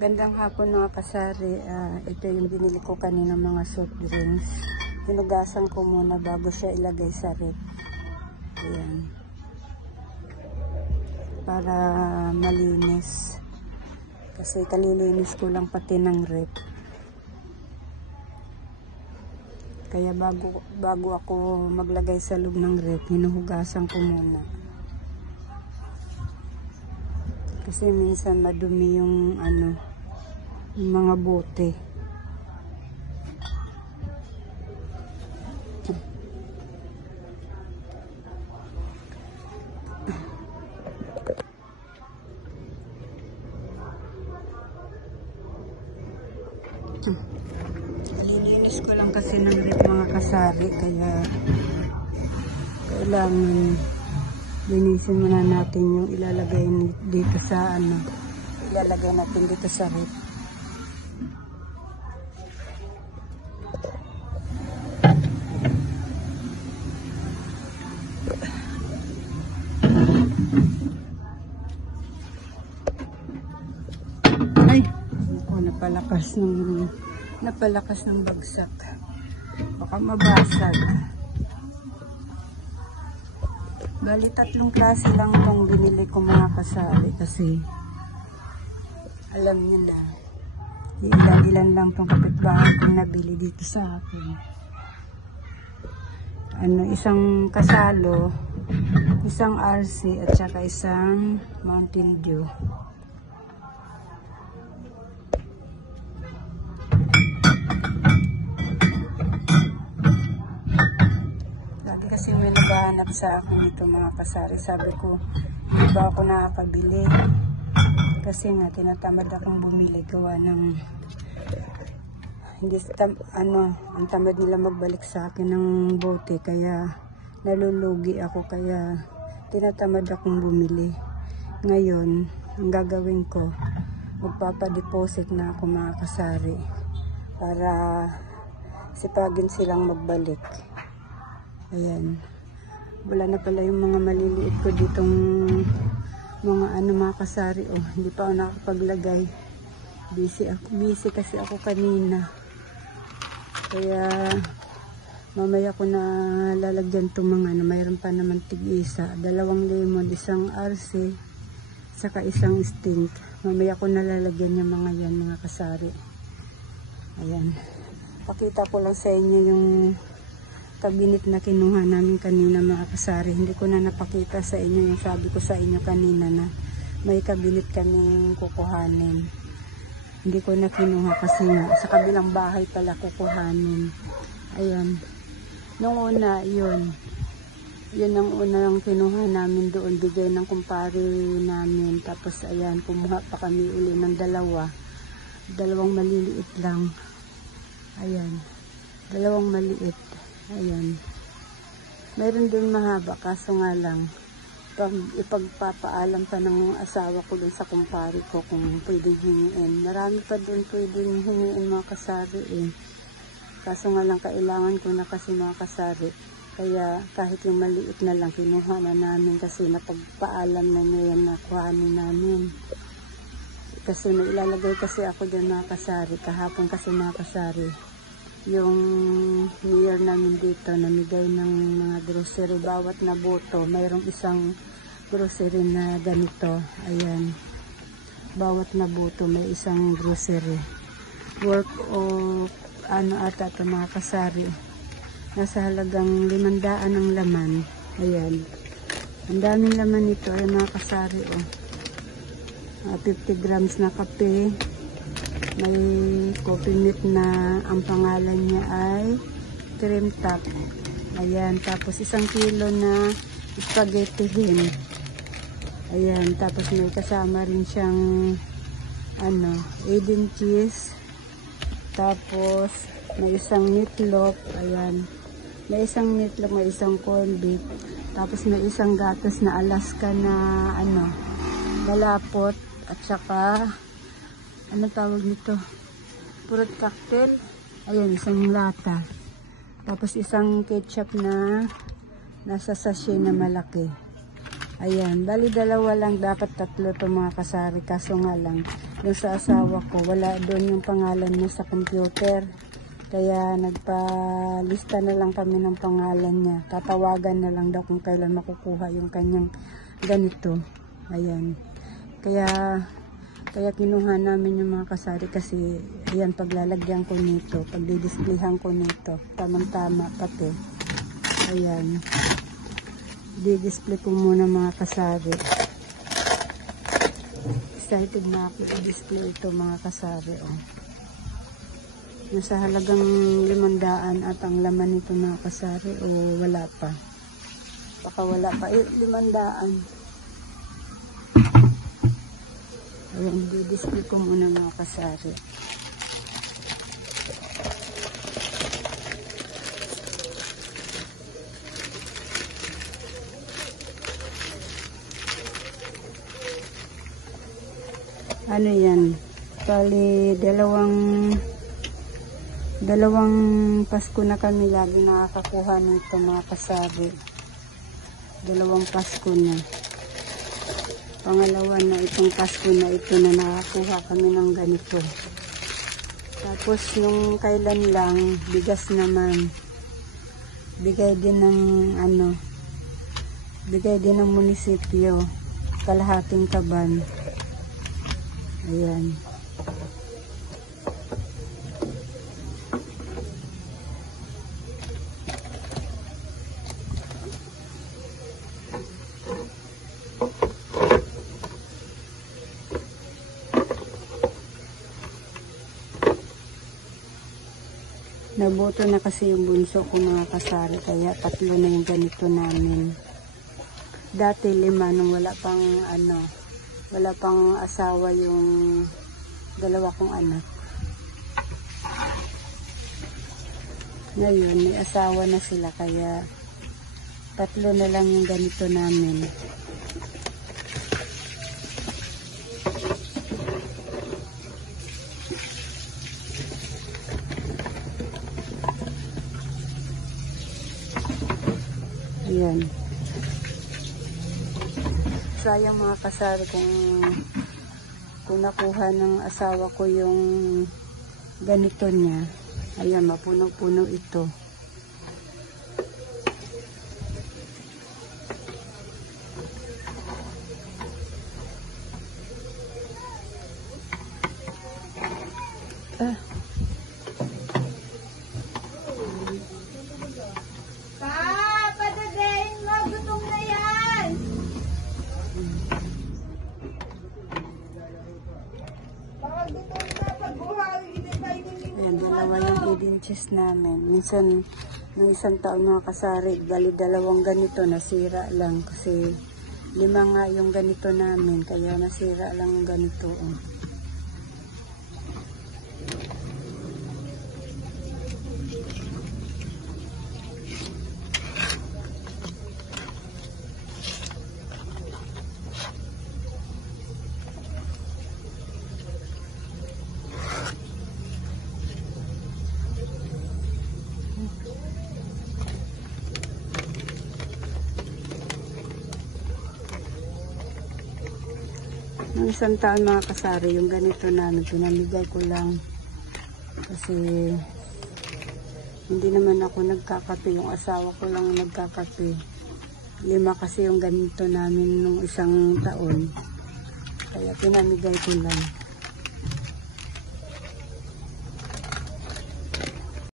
Gandang hapon mga kasari. Ito yung binili ko kanina mga soft drinks. Hinugasan ko muna bago siya ilagay sa rep. Ayan. Para malinis. Kasi kalilinis ko lang pati ng rep. Kaya bago ako maglagay sa loob ng rep, hinuhugasan ko muna. Kasi minsan madumi yung yung mga bote. Nililinis ko lang kasi ng rep mga kasari, kaya kailangan linisin muna natin yung ilalagay dito sa ilalagay natin dito sa rep. Ay, ako napalakas ng bagsak. Baka mabasag. Bali, 3 klase lang itong binili ko mga kasari kasi alam niyo na, ilan lang itong kapitbahay kong nabili dito sa akin. Isang Kasalo, isang RC at saka isang Mountain Dew. Kasi may naghahanap sa akin dito mga kasari. Sabi ko, hindi ba ako nakakabili? Kasi nga, tinatamad akong bumili. Gawa ng, ang tamad nila magbalik sa akin ng bote. Kaya, nalulugi ako. Kaya, tinatamad akong bumili. Ngayon, ang gagawin ko, magpapadeposit na ako mga kasari. Para sipagin silang magbalik. Ayan. Wala na pala yung mga maliliit ko ditong mga kasari. Oh, hindi pa ako nakapaglagay. Busy kasi ako kanina. Kaya mamaya ko na lalagyan itong mga mayroon pa naman tig-isa. 2 lemon, isang RC, saka isang stink. Mamaya ko na lalagyan yung mga yan mga kasari. Ayan. Pakita ko lang sa inyo yung cabinet na kinuha namin kanina mga kasari. Hindi ko na napakita sa inyo yung sabi ko sa inyo kanina na may cabinet kaming kukuhanin. Hindi ko na kinuha kasi nga sa kabilang bahay pala kukuhanin. Ayan. Nung una, yun ang unang kinuha namin doon, bigay ng kumpare namin. Tapos ayan, kumuha pa kami uli ng 2 maliliit lang. Ayan, 2 maliit. Ayan. Mayroon din mahaba, kaso nga lang, ipagpapaalam pa ng asawa ko dun sa kumpare ko kung pwedeng hingiin. Marami pa dun pwedeng hingiin mga kasari eh. Kaso nga lang, kailangan ko na kasi mga kasari. Kaya kahit yung maliit na lang, kinuha na namin kasi napagpaalam na ngayon na kuhanin namin. Kasi may ilalagay kasi ako dyan mga kasari. Kahapon kasi mga kasari, yung mayor namin dito namigay ng mga grocery. Bawat na boto mayroong isang grocery na ganito. Ayan, bawat na boto may isang grocery. Work of ata ito mga kasari, nasa halagang 500 ang laman. Ayan, ang daming laman nito ay mga kasari. 50 grams na kape. May coffee meat na ang pangalan niya ay cream top. Ayan, tapos 1 kilo na spaghetti hen. Ayan, tapos may kasama rin siyang Eden cheese. Tapos may isang meatloaf. Ayan, may isang meatloaf, may isang corned beef. Tapos may isang gatas na Alaska na malapot. At saka tawag nito? Fruit cocktail. Ayan, isang lata. Tapos isang ketchup na nasa sachet na malaki. Ayan, bali dalawa lang, dapat tatlo to mga kasari. Kaso nga lang, yung sa asawa ko, wala doon yung pangalan niya sa computer. Kaya nagpalista na lang kami ng pangalan niya. Tatawagan na lang daw kung kailan makukuha yung kanyang ganito. Ayan. Kaya kinuha namin yung mga kasari kasi ayan, paglalagyan ko nito, pagdidisplayhan ko nito, tamang-tama pati. Ayan. Di-display ko muna mga kasari. Excited na ako i-display ito mga kasari. Oh. Nasa halagang 500 at ang laman nito mga kasari o wala pa. Baka wala pa. 500. Ayan, di-display ko muna mga kasari. Ano yan? Bali, dalawang Pasko na kami lagi nakakakuha nito mga kasari. Dalawang Pasko na. Pangalawa na itong Pasko na ito na nakakuha kami ng ganito. Tapos yung kailan lang, bigas naman. Bigay din ng munisipyo. Kalahating Kaban. Ayan. Nabuto na kasi yung bunso ko mga kasari, kaya 3 na yung ganito namin. Dati 5 nung wala pang asawa yung 2 kong anak. Ngayon may asawa na sila kaya 3 na lang yung ganito namin. Ayan. Sayang mga kasari kung nakuha ng asawa ko yung ganito niya. Ayan, mapuno-puno ito. Ayan, dalawa yung hidden namin. Minsan, ng isang taon mga kasari, bali 2 ganito, nasira lang. Kasi 5 nga yung ganito namin, kaya nasira lang yung ganito. Oh. Nung isang taon mga kasari, yung ganito namin, pinamigay ko lang. Kasi hindi naman ako nagkakape, yung asawa ko lang nagkakape. 5 kasi yung ganito namin nung isang taon. Kaya pinamigay ko lang.